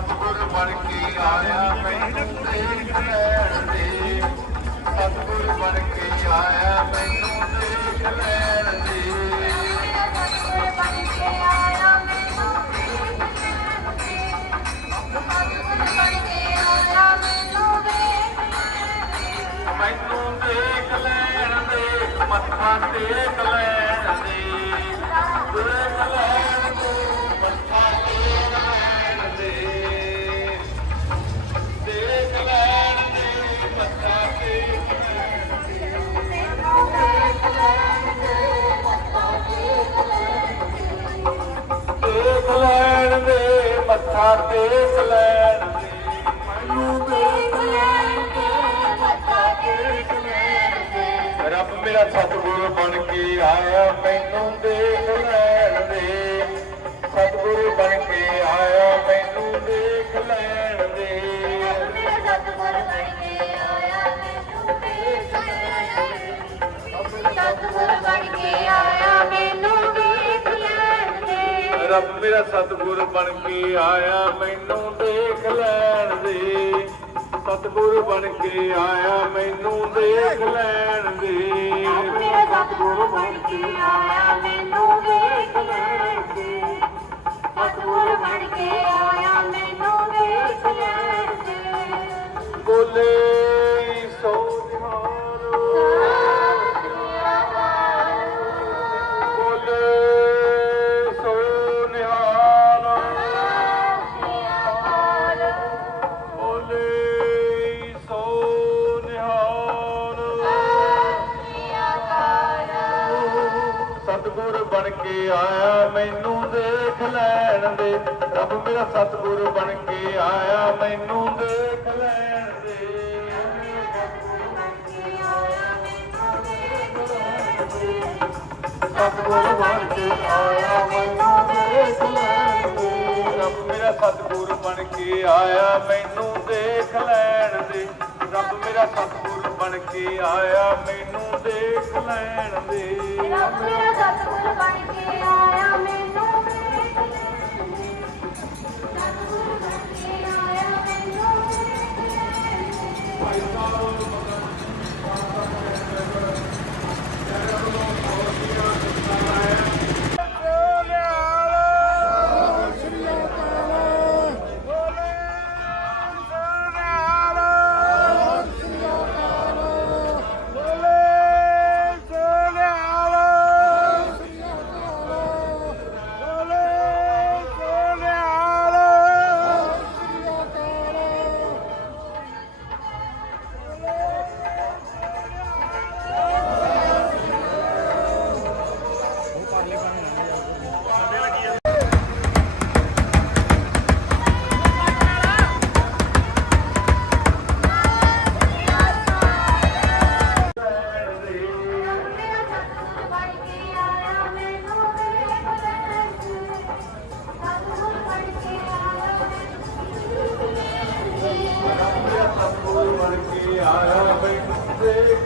ਸਤਗੁਰ ਬਣ ਕੇ ਆਇਆ ਮੈਨੂੰ ਦੇਖ ਲੈਣ ਦੇ ਸਤਗੁਰ ਬਣ ਕੇ ਆਇਆ ਮੈਨੂੰ ਦੇ ਮੱਥਾ ਟੇਕ ਲੈਣ ਦੇ। ਮੈਨੂੰ ਦੇਖ ਲੈਣ ਦੇ ਮੱਥਾ ਟੇਕ ਲੈਣ ਦੇ। ਰੱਬ ਮੇਰਾ ਸਤਿਗੁਰ ਬਣ ਕੇ ਆਇਆ ਮੈਨੂੰ ਦੇਖ ਲੈਣ ਦੇ। ਸਤਿਗੁਰ ਬਣ ਕੇ ਆਇਆ ਮੈਨੂੰ ਦੇਖ ਲੈਣ ਦੇ। ਸਤਿਗੁਰ ਬਣ ਕੇ ਆਇਆ ਰੱਬ ਮੇਰਾ ਸਤਿਗੁਰ ਬਣ ਕੇ ਆਇਆ, ਮੈਨੂੰ ਦੇਖ ਲੈਣ ਦੇ। ਸਤਿਗੁਰ ਬਣ ਕੇ ਆਇਆ, ਮੈਨੂੰ ਦੇਖ ਲੈਣ ਦੇ। ਮੇਰਾ ਸਤਿਗੁਰ ਬਣ ਕੇ ਆਇਆ, ਮੈਨੂੰ ਦੇਖ ਲੈਣ ਦੇ। ਸਤਿਗੁਰ ਬਣ ਕੇ ਆਇਆ ਲੈਣ ਦੇ ਰੱਬ ਮੇਰਾ ਸਤਿਗੁਰ ਬਣ ਕੇ ਆਇਆ, ਮੈਨੂੰ ਦੇਖ ਲੈਣ ਦੇ। ਸਤਿਗੁਰ ਬਣ ਕੇ ਆਇਆ, ਮੈਨੂੰ ਦੇਖ ਲੈਣ ਦੇ। ਰੱਬ ਮੇਰਾ ਸਤਿਗੁਰ ਬਣ ਕੇ ਆਇਆ, ਮੈਨੂੰ ਦੇਖ ਲੈਣ ਦੇ। ਰੱਬ ਮੇਰਾ ਸਤਿਗੁਰ ਬਣ ਕੇ ਆਇਆ, ਮੈਨੂੰ ਦੇਖ ਲੈਣ ਦੇ। ਰੱਬ ਮੇਰਾ ਸਤਿਗੁਰ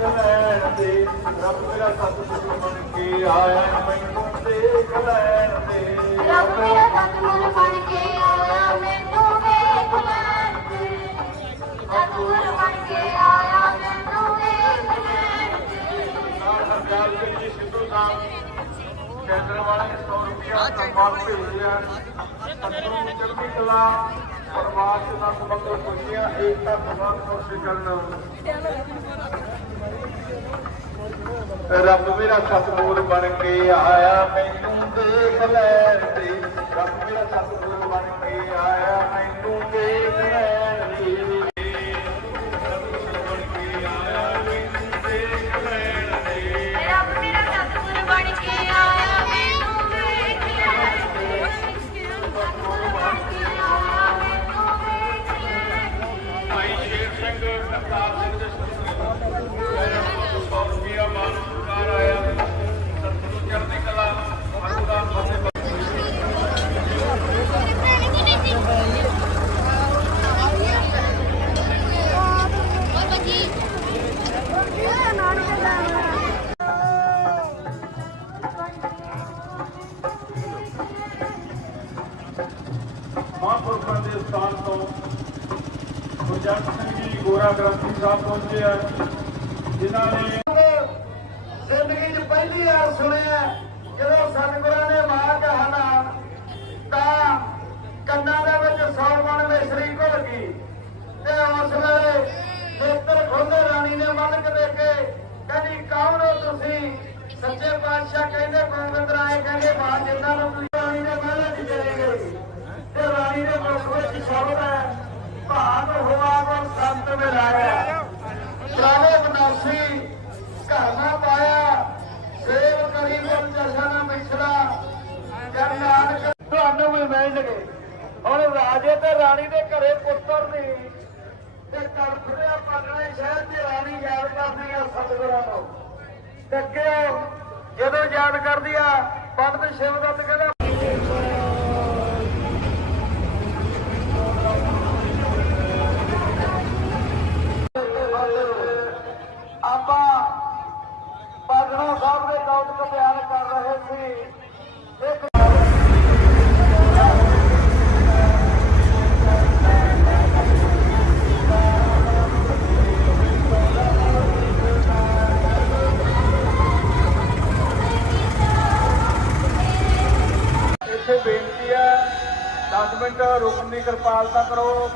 ਲੈਣ ਦੇ ਰੱਬ ਮੇਰਾ ਸਤਿਗੁਰ ਬਣ ਕੇ ਆਇਆ ਮੈਨੂੰ ਦੇਖ ਲੈਣ ਦੇ ਰੱਬ ਮੇਰਾ ਸਤਿਗੁਰ ਬਣ ਕੇ ਆਇਆ ਮੈਨੂੰ ਦੇਖ ਲੈਣ ਦੇ ਸਤਿਗੁਰ ਬਣ ਕੇ ਆਇਆ ਮੈਨੂੰ ਦੇਖ ਲੈਣ ਦੇ ਸਰਕਾਰ ਸਿੰਘ ਜੀ ਸਿੱਧੂ ਸਾਹਿਬ ਕੇਂਦਰ ਵਾਲੇ 100 ਰੁਪਇਆ ਸਨਮਾਨ ਭੇਜਿਆ ਸਤਿਗੁਰੂ ਚੜ੍ਹਦੀ ਕਲਾ ਪਰਮਾਤਮਾ ਦਾ ਸਮਗਰ ਖੁਸ਼ੀਆਂ ਏਕਤਾ ਪ੍ਰਭਾਵ ਕੋਸ਼ਿਸ਼ ਕਰਨਾ ਰੱਬ ਮੇਰਾ ਸਤਿਗੁਰ ਬਣ ਕੇ ਆਇਆ, ਮੈਨੂੰ ਦੇਖ ਲੈਣ ਦੇ ਰੱਬ ਮੇਰਾ ਸਤਿਗੁਰ ਬਣ ਕੇ ਆਇਆ। ਗ੍ਰੰਥੀ ਸਾਹਿਬ ਪਹੁੰਚੇ ਆ। ਜਿਨ੍ਹਾਂ ਨੇ ਜ਼ਿੰਦਗੀ 'ਚ ਪਹਿਲੀ ਵਾਰ ਸੁਣਿਆ ਜਦੋਂ ਸਤਿਗੁਰਾਂ ਨੇ ਮਾਂ ਕਹਾਣਾ, ਤਾਂ ਕੰਨਾਂ ਦੇ ਵਿੱਚ ਸੌਰਵਣ ਮਿਸਰੀ ਘੁਲ ਗਈ ਤੇ ਉਸ ਵੇਲੇ ਨੇਤਰ ਖੋਲੇ ਰਾਣੀ ਨੇ ਮਨ ਕੇ ਕਹਿੰਦੀ, ਕੌਣ ਹੋ ਤੁਸੀਂ? ਸੱਚੇ ਪਾਤਸ਼ਾਹ ਕਹਿੰਦੇ, ਗੋਬਿੰਦ ਰਾਏ ਕਹਿੰਦੇ ਮਾਂ ਜਿੰਦਾ ਨੂੰ ਤੁਸੀਂ ਰਾਣੀ ਦੇ ਮਹਿਲੇ 'ਚ ਚਲੇ ਗਏ ਤੇ ਰਾਣੀ ਦੇ ਮੁਖ ਵਿੱਚ ਸ਼ਬਦ ਹੈ ਭਾਗ ਹੋਆ ਕੋ ਸੰਤ ਮਿਲਾਇਆ ਚਾਰੇ ਬਨਾਸੀ ਘਰ ਨਾ ਪਾਇਆ ਸੇਵ ਕਰੀ ਮਨ ਜਸ਼ਨ ਵਿਛੜਾ ਜਨ ਨਾਨਕ ਤੁਹਾਨੂੰ ਹੁਣ ਰਾਜੇ ਤੇ ਰਾਣੀ ਦੇ ਘਰੇ ਪੁੱਤਰ ਨਹੀਂ ਤੇ ਤੜਫਦੇ ਆ ਸ਼ਹਿਰ ਤੇ ਰਾਣੀ ਯਾਦ ਕਰਦੀ ਆ ਸਤਿਗੁਰਾਂ ਨੂੰ। ਤੇ ਕਿਉਂ ਜਦੋਂ ਯਾਦ ਕਰਦੀ ਆ, ਪੰਡਤ ਸ਼ਿਵਦੱਤ ਕਹਿੰਦਾ ਮਿੰਟ ਰੁਕਣ ਦੀ ਕਿਰਪਾਲਤਾ ਕਰੋ।